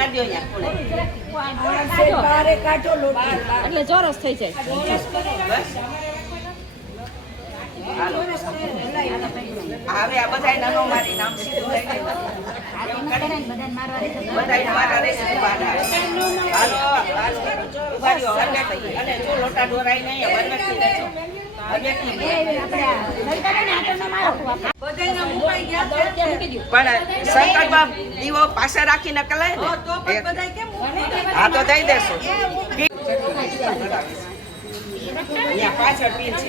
મારી દો અહીંયા બારે કાઢો લોટ એટલે ચોરસ થઈ જાય. બસ હાલો હવે આ બધા નાનો મારી નામ સીધું થઈ ગયું બધા મારા રહેશે હાલો હાલો ઉભારીઓ અને જો લોટા ઢોરાઈ નહીં બરવટથી રહેજો પણ સંકલ્પ દીવો પાસે રાખીને કલાય ને હા તો દઈ દેશો પાછળ પીન છે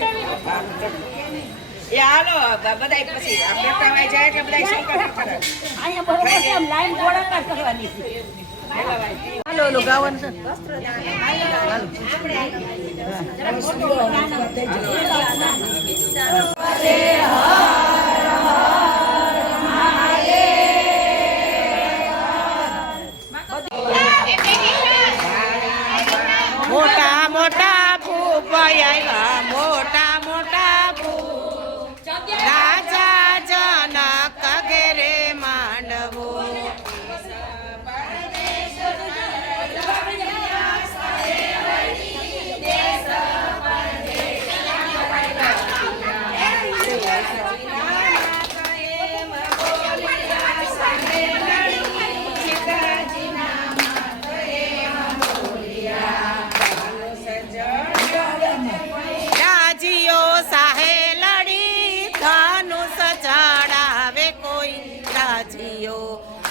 એ હાલો બધા પછી બેઠા જાય એટલે બધા સંકલ્પ કરે અહીંયા બરોબર એમ લાઈન ગોળાકાર કરવાની છે. હાલો ઓલો ગાવાનું છે. મોટા મોટા ભૂપ આવ્યા મોટા મોટા ભૂપ રાજા જનક ઘેરે માંડવો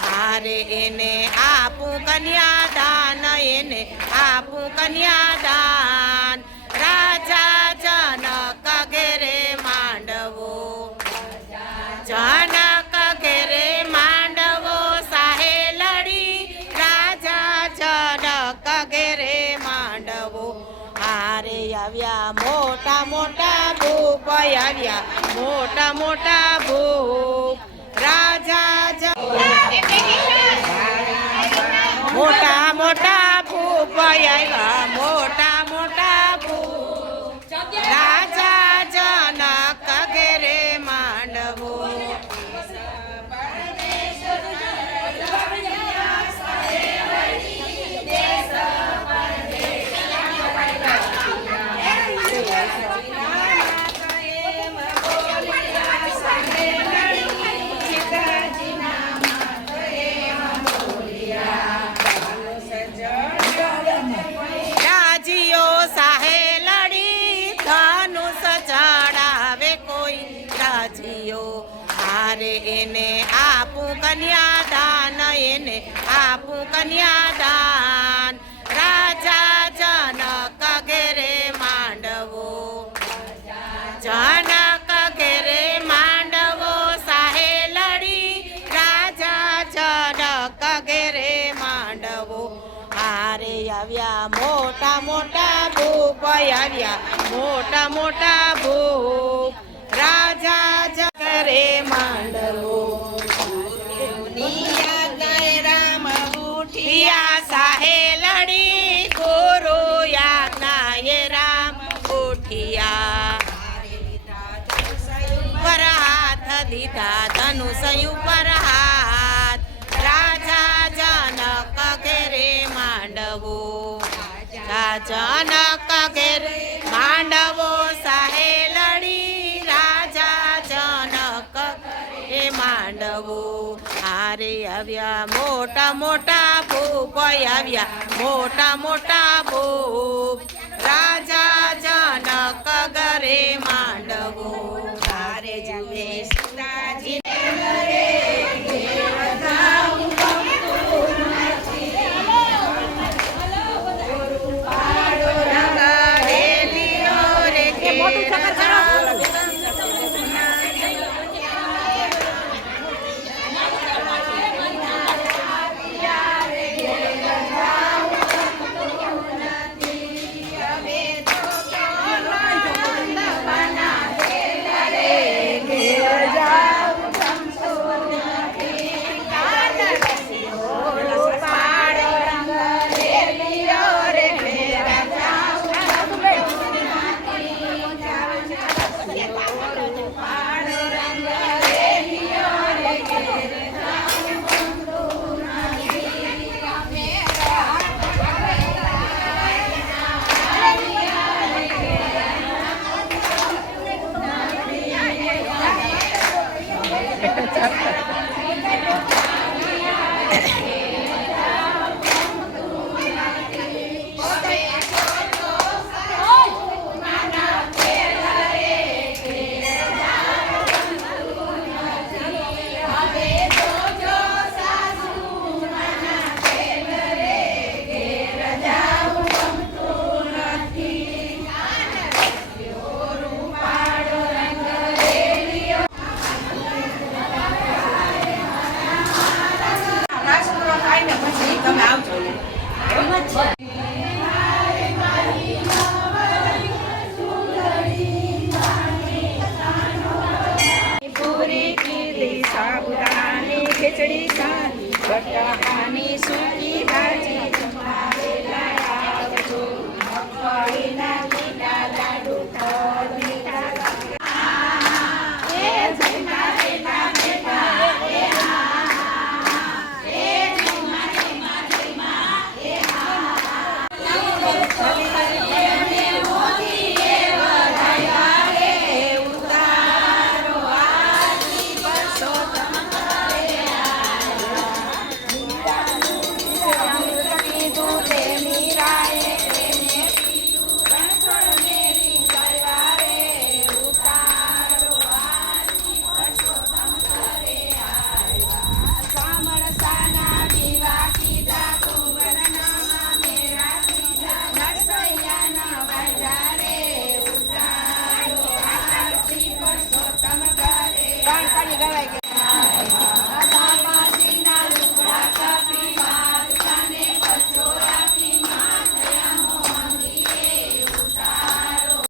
હારે એને આપું કન્યાદાન એને આપું કન્યાદાન રાજા જનક ઘેરે માંડવો જનક ઘેરે માંડવો સાહે લડી રાજા જનક ઘેરે માંડવો હારે આવ્યા મોટા મોટા ભૂપ આવ્યા મોટા મોટા ભૂપ રાજા મોટા મોટા ભૂપ આવ્યા મોટા મોટા ભૂપ રાજા જનક ઘેરે માંડવો હારે એને આપું કન્યાદાન એને આપું કન્યાદાન રાજા જનક ઘેરે માંડવો જનક ઘેરે માંડવો સાહે લડી રાજા જનક ઘેરે માંડવો હારે આવ્યા મોટા મોટા ભૂપ આવ્યા મોટા મોટા ભૂપ રાજા ઘરે માંડવો રામ ઉઠિયા સાહે લડી ગુરુ યાજ્ઞાએ રામ ઉઠિયા પર હાથ દીધા ધનુષ ઉપર હાથ રાજા જનક ઘેરે માંડવો જનક ઘેરે માંડવો સાહે લડી રાજા જનક ઘેરે માંડવો હારે આવ્યા મોટા મોટા ભૂપ આવ્યા મોટા મોટા ભૂપ રાજા જનક ઘરે માંડવો હારે જુએ સીતાજી રાસ પૂરો થાય ને પછી તમે આવજો પૂરી કીધી સાબુદાણાની ખીચડી ખાની બટાકાની સૂકી